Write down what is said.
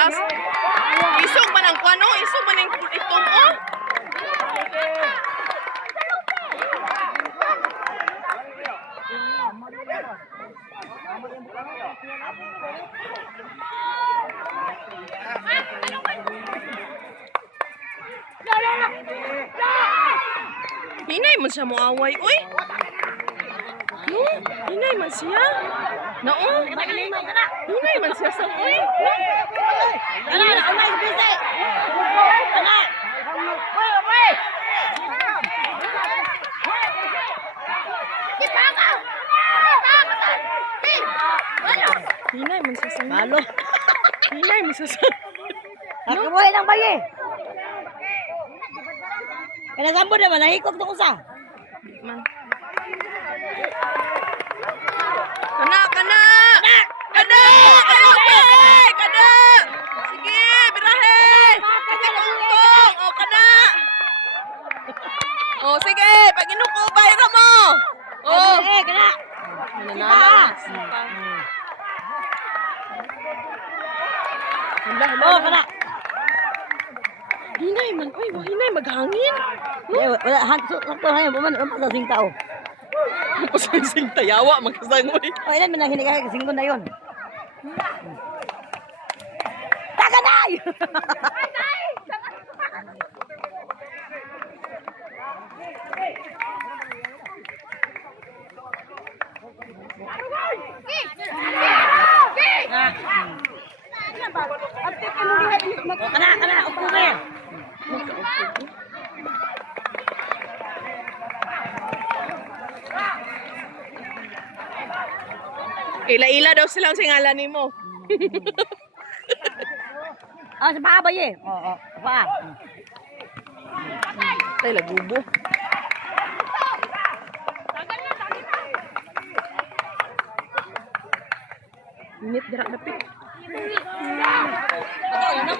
oras. Isog man ang kuano, isog man ang itom oh. Hinay man siya moaway, uy. No, hinay man siya. Nao, hinay man siya sa uy. Ana, busy. Ana. Hinay man siya sa Malo. Hinay man siya sa Ako mo lang bayi. Kana sambo na man nahikog to usa. man. Kana! Kana! Kana! Sige, birahe! Sige, kungkong! O, kana! O, sige, pag inuko, bayra mo! O! Kana. Oh, kana. Hinay man, uy, hinay maghangin. Wala hanso sakto hayo man sa sing tao. Pasensing tayawa, magkasangoy. Oh, ilan man lang hinigahay kasing na yon. Taganay! Kana, upo ka. Ila-ila daw silang singalan ni mo. Ah, sa paa ba ye? Oo, paa. Tay, lagubo. Init, dirak dapit. Ano